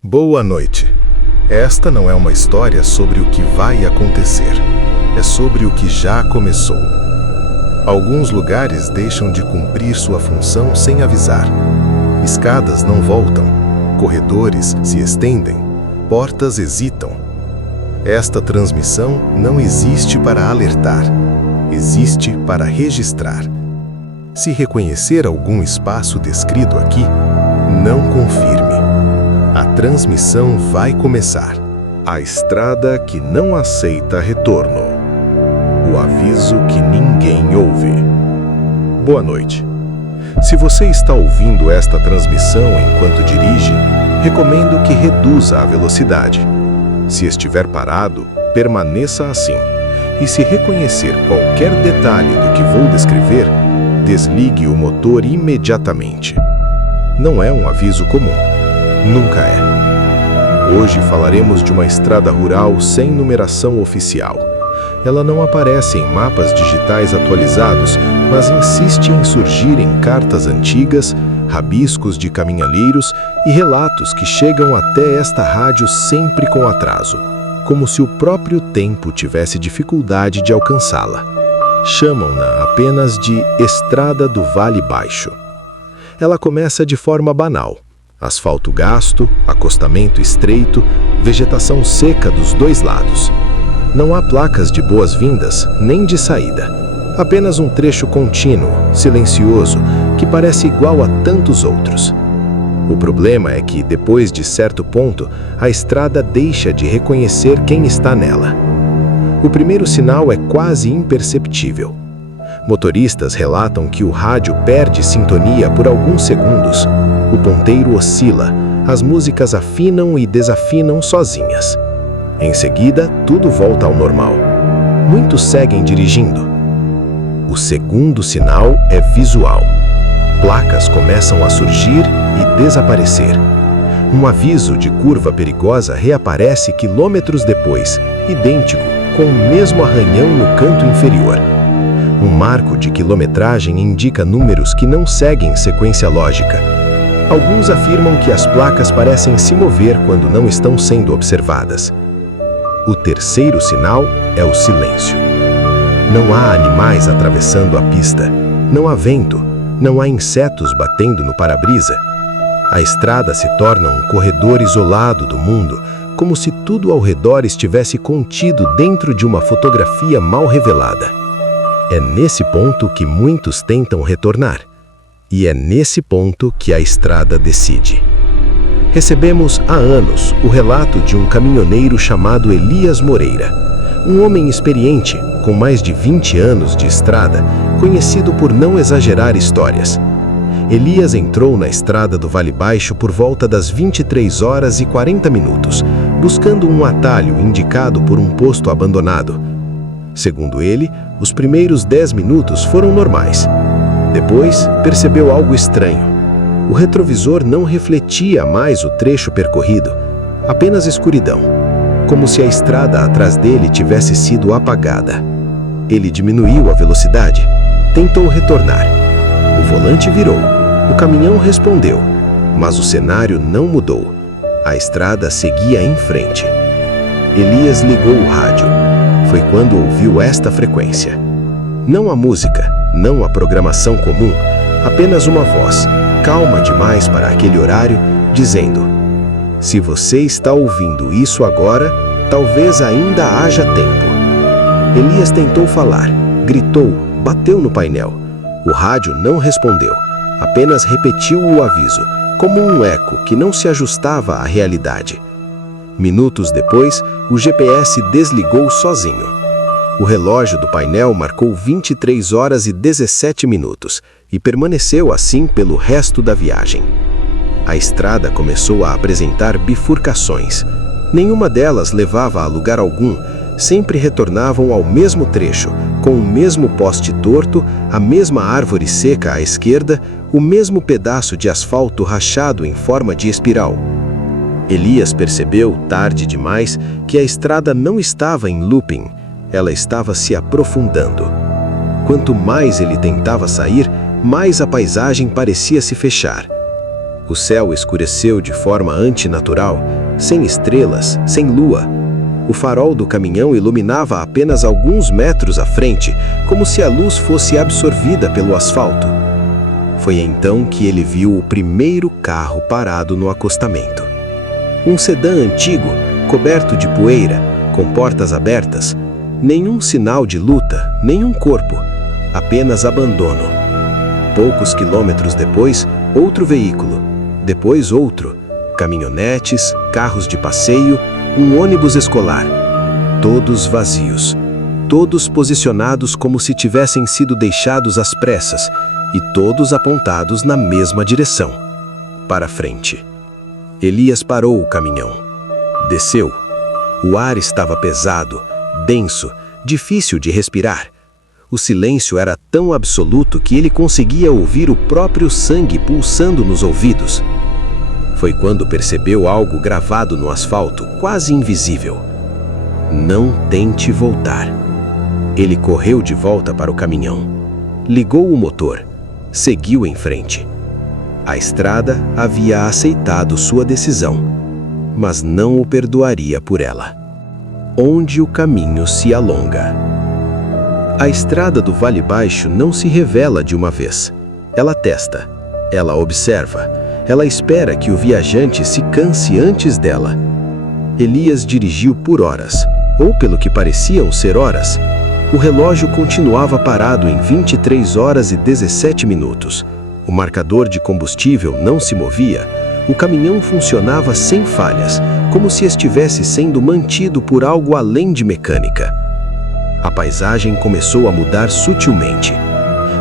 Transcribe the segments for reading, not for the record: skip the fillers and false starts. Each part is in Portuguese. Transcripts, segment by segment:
Boa noite. Esta não é uma história sobre o que vai acontecer. É sobre o que já começou. Alguns lugares deixam de cumprir sua função sem avisar. Escadas não voltam. Corredores se estendem. Portas hesitam. Esta transmissão não existe para alertar. Existe para registrar. Se reconhecer algum espaço descrito aqui, não confirme. A transmissão vai começar. A estrada que não aceita retorno. O aviso que ninguém ouve. Boa noite. Se você está ouvindo esta transmissão enquanto dirige, recomendo que reduza a velocidade. Se estiver parado, permaneça assim. E se reconhecer qualquer detalhe do que vou descrever, desligue o motor imediatamente. Não é um aviso comum. Nunca é. Hoje falaremos de uma estrada rural sem numeração oficial. Ela não aparece em mapas digitais atualizados, mas insiste em surgir em cartas antigas, rabiscos de caminhaneiros e relatos que chegam até esta rádio sempre com atraso, como se o próprio tempo tivesse dificuldade de alcançá-la. Chamam-na apenas de Estrada do Vale Baixo. Ela começa de forma banal. Asfalto gasto, acostamento estreito, vegetação seca dos dois lados. Não há placas de boas-vindas nem de saída. Apenas um trecho contínuo, silencioso, que parece igual a tantos outros. O problema é que, depois de certo ponto, a estrada deixa de reconhecer quem está nela. O primeiro sinal é quase imperceptível. Motoristas relatam que o rádio perde sintonia por alguns segundos. O ponteiro oscila, as músicas afinam e desafinam sozinhas. Em seguida, tudo volta ao normal. Muitos seguem dirigindo. O segundo sinal é visual. Placas começam a surgir e desaparecer. Um aviso de curva perigosa reaparece quilômetros depois, idêntico, com o mesmo arranhão no canto inferior. Um marco de quilometragem indica números que não seguem sequência lógica. Alguns afirmam que as placas parecem se mover quando não estão sendo observadas. O terceiro sinal é o silêncio. Não há animais atravessando a pista, não há vento, não há insetos batendo no para-brisa. A estrada se torna um corredor isolado do mundo, como se tudo ao redor estivesse contido dentro de uma fotografia mal revelada. É nesse ponto que muitos tentam retornar. E é nesse ponto que a estrada decide. Recebemos há anos o relato de um caminhoneiro chamado Elias Moreira, um homem experiente, com mais de 20 anos de estrada, conhecido por não exagerar histórias. Elias entrou na estrada do Vale Baixo por volta das 23 horas e 40 minutos, buscando um atalho indicado por um posto abandonado. Segundo ele, os primeiros 10 minutos foram normais. Depois, percebeu algo estranho. O retrovisor não refletia mais o trecho percorrido, apenas escuridão, como se a estrada atrás dele tivesse sido apagada. Ele diminuiu a velocidade, tentou retornar. O volante virou, o caminhão respondeu, mas o cenário não mudou. A estrada seguia em frente. Elias ligou o rádio. Foi quando ouviu esta frequência. Não a música, não a programação comum, apenas uma voz, calma demais para aquele horário, dizendo: "Se você está ouvindo isso agora, talvez ainda haja tempo." Elias tentou falar, gritou, bateu no painel. O rádio não respondeu, apenas repetiu o aviso, como um eco que não se ajustava à realidade. Minutos depois, o GPS desligou sozinho. O relógio do painel marcou 23 horas e 17 minutos e permaneceu assim pelo resto da viagem. A estrada começou a apresentar bifurcações. Nenhuma delas levava a lugar algum, sempre retornavam ao mesmo trecho, com o mesmo poste torto, a mesma árvore seca à esquerda, o mesmo pedaço de asfalto rachado em forma de espiral. Elias percebeu, tarde demais, que a estrada não estava em looping, ela estava se aprofundando. Quanto mais ele tentava sair, mais a paisagem parecia se fechar. O céu escureceu de forma antinatural, sem estrelas, sem lua. O farol do caminhão iluminava apenas alguns metros à frente, como se a luz fosse absorvida pelo asfalto. Foi então que ele viu o primeiro carro parado no acostamento. Um sedã antigo, coberto de poeira, com portas abertas, nenhum sinal de luta, nenhum corpo, apenas abandono. Poucos quilômetros depois, outro veículo, depois outro, caminhonetes, carros de passeio, um ônibus escolar, todos vazios, todos posicionados como se tivessem sido deixados às pressas e todos apontados na mesma direção, para frente. Elias parou o caminhão. Desceu. O ar estava pesado, denso, difícil de respirar. O silêncio era tão absoluto que ele conseguia ouvir o próprio sangue pulsando nos ouvidos. Foi quando percebeu algo gravado no asfalto, quase invisível. Não tente voltar. Ele correu de volta para o caminhão. Ligou o motor. Seguiu em frente. A estrada havia aceitado sua decisão, mas não o perdoaria por ela. Onde o caminho se alonga. A estrada do Vale Baixo não se revela de uma vez. Ela testa, ela observa, ela espera que o viajante se canse antes dela. Elias dirigiu por horas, ou pelo que pareciam ser horas. O relógio continuava parado em 23 horas e 17 minutos. O marcador de combustível não se movia. O caminhão funcionava sem falhas, como se estivesse sendo mantido por algo além de mecânica. A paisagem começou a mudar sutilmente.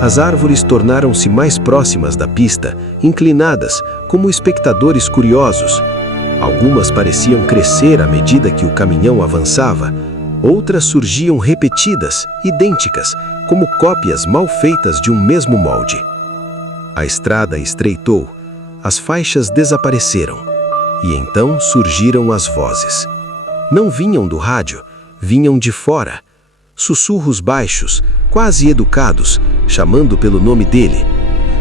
As árvores tornaram-se mais próximas da pista, inclinadas, como espectadores curiosos. Algumas pareciam crescer à medida que o caminhão avançava. Outras surgiam repetidas, idênticas, como cópias mal feitas de um mesmo molde. A estrada estreitou, as faixas desapareceram, e então surgiram as vozes. Não vinham do rádio, vinham de fora. Sussurros baixos, quase educados, chamando pelo nome dele.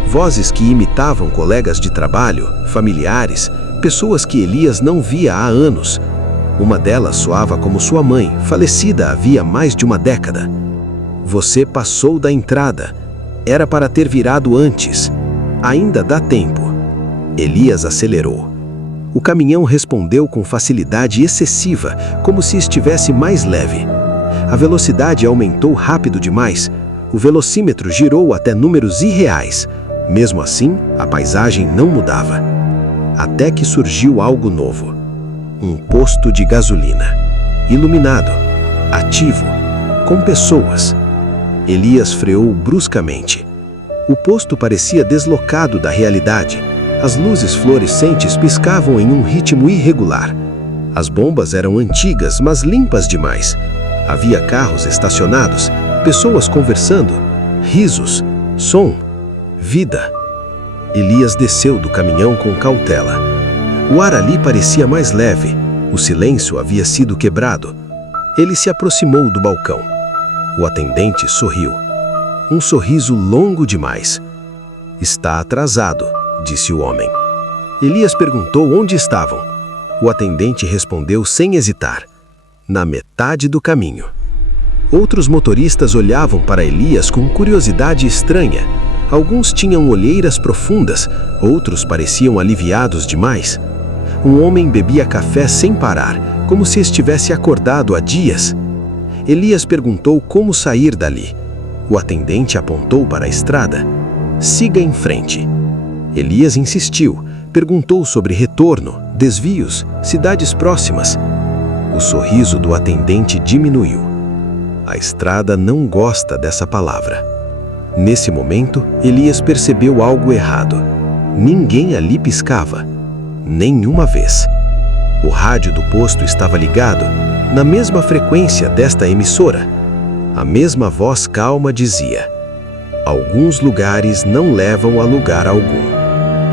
Vozes que imitavam colegas de trabalho, familiares, pessoas que Elias não via há anos. Uma delas soava como sua mãe, falecida havia mais de uma década. Você passou da entrada. Era para ter virado antes. Ainda dá tempo. Elias acelerou. O caminhão respondeu com facilidade excessiva, como se estivesse mais leve. A velocidade aumentou rápido demais. O velocímetro girou até números irreais. Mesmo assim, a paisagem não mudava. Até que surgiu algo novo. Um posto de gasolina. Iluminado. Ativo. Com pessoas. Elias freou bruscamente. O posto parecia deslocado da realidade. As luzes fluorescentes piscavam em um ritmo irregular. As bombas eram antigas, mas limpas demais. Havia carros estacionados, pessoas conversando, risos, som, vida. Elias desceu do caminhão com cautela. O ar ali parecia mais leve. O silêncio havia sido quebrado. Ele se aproximou do balcão. O atendente sorriu. Um sorriso longo demais. Está atrasado, disse o homem. Elias perguntou onde estavam. O atendente respondeu sem hesitar. Na metade do caminho. Outros motoristas olhavam para Elias com curiosidade estranha. Alguns tinham olheiras profundas, outros pareciam aliviados demais. Um homem bebia café sem parar, como se estivesse acordado há dias. Elias perguntou como sair dali. O atendente apontou para a estrada. Siga em frente. Elias insistiu, perguntou sobre retorno, desvios, cidades próximas. O sorriso do atendente diminuiu. A estrada não gosta dessa palavra. Nesse momento, Elias percebeu algo errado. Ninguém ali piscava. Nenhuma vez. O rádio do posto estava ligado, na mesma frequência desta emissora. A mesma voz calma dizia: alguns lugares não levam a lugar algum.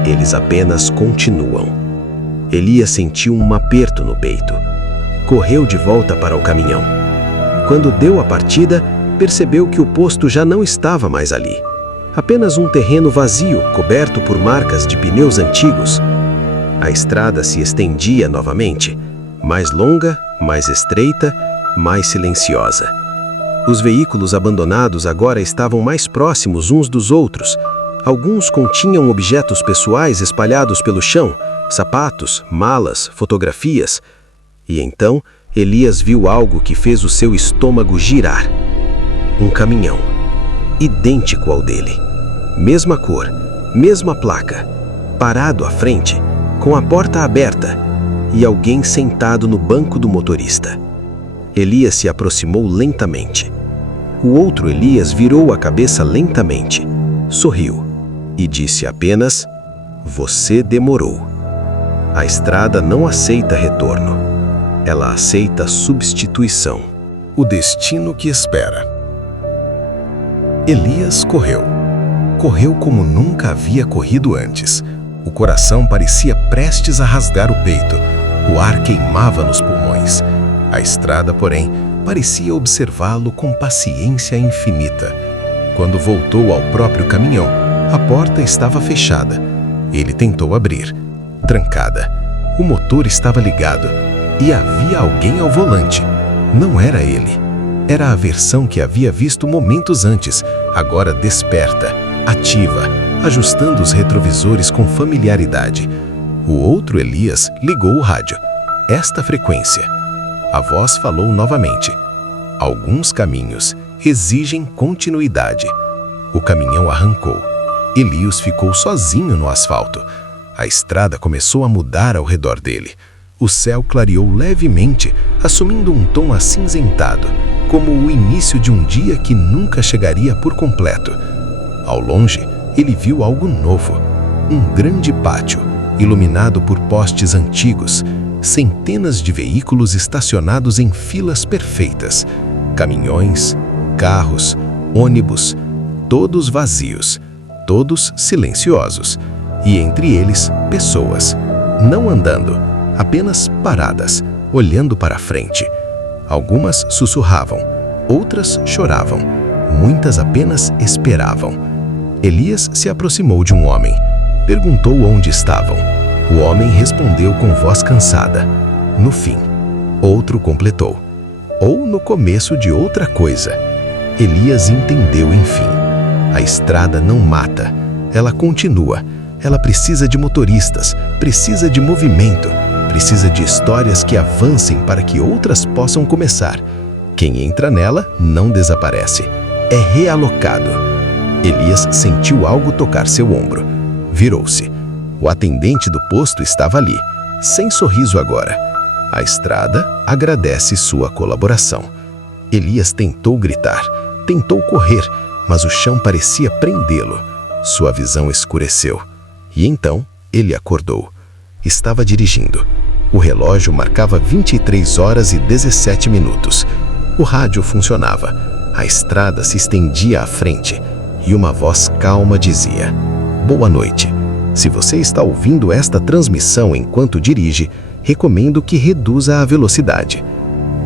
Eles apenas continuam. Elias sentiu um aperto no peito. Correu de volta para o caminhão. Quando deu a partida, percebeu que o posto já não estava mais ali. Apenas um terreno vazio, coberto por marcas de pneus antigos. A estrada se estendia novamente, mais longa, mais estreita, mais silenciosa. Os veículos abandonados agora estavam mais próximos uns dos outros. Alguns continham objetos pessoais espalhados pelo chão, sapatos, malas, fotografias. E então, Elias viu algo que fez o seu estômago girar. Um caminhão, idêntico ao dele. Mesma cor, mesma placa, parado à frente, com a porta aberta e alguém sentado no banco do motorista. Elias se aproximou lentamente. O outro Elias virou a cabeça lentamente, sorriu e disse apenas: "Você demorou." A estrada não aceita retorno. Ela aceita substituição. O destino que espera. Elias correu. Correu como nunca havia corrido antes. O coração parecia prestes a rasgar o peito. O ar queimava nos pulmões. A estrada, porém, parecia observá-lo com paciência infinita. Quando voltou ao próprio caminhão, a porta estava fechada. Ele tentou abrir. Trancada. O motor estava ligado. E havia alguém ao volante. Não era ele. Era a versão que havia visto momentos antes, agora desperta, ativa, ajustando os retrovisores com familiaridade. O outro Elias ligou o rádio. Esta frequência. A voz falou novamente. Alguns caminhos exigem continuidade. O caminhão arrancou. Elias ficou sozinho no asfalto. A estrada começou a mudar ao redor dele. O céu clareou levemente, assumindo um tom acinzentado, como o início de um dia que nunca chegaria por completo. Ao longe, ele viu algo novo. Um grande pátio, iluminado por postes antigos, centenas de veículos estacionados em filas perfeitas. Caminhões, carros, ônibus, todos vazios, todos silenciosos. E entre eles, pessoas, não andando, apenas paradas, olhando para frente. Algumas sussurravam, outras choravam, muitas apenas esperavam. Elias se aproximou de um homem. Perguntou onde estavam. O homem respondeu com voz cansada. No fim. Outro completou. Ou no começo de outra coisa. Elias entendeu enfim. A estrada não mata. Ela continua. Ela precisa de motoristas, precisa de movimento, precisa de histórias que avancem para que outras possam começar. Quem entra nela não desaparece. É realocado. Elias sentiu algo tocar seu ombro. Virou-se. O atendente do posto estava ali, sem sorriso agora. A estrada agradece sua colaboração. Elias tentou gritar, tentou correr, mas o chão parecia prendê-lo. Sua visão escureceu. E então, ele acordou. Estava dirigindo. O relógio marcava 23 horas e 17 minutos. O rádio funcionava. A estrada se estendia à frente. E uma voz calma dizia: "Boa noite. Se você está ouvindo esta transmissão enquanto dirige, recomendo que reduza a velocidade."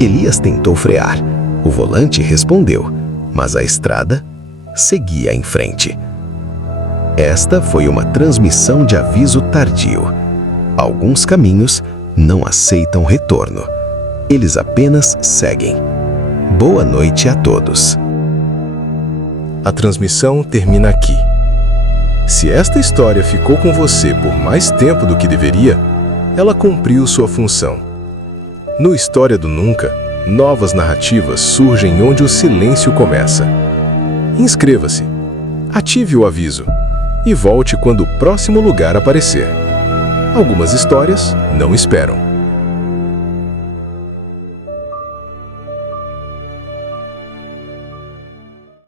Elias tentou frear. O volante respondeu, mas a estrada seguia em frente. Esta foi uma transmissão de aviso tardio. Alguns caminhos não aceitam retorno. Eles apenas seguem. Boa noite a todos. A transmissão termina aqui. Se esta história ficou com você por mais tempo do que deveria, ela cumpriu sua função. No História do Nunca, novas narrativas surgem onde o silêncio começa. Inscreva-se, ative o aviso e volte quando o próximo lugar aparecer. Algumas histórias não esperam.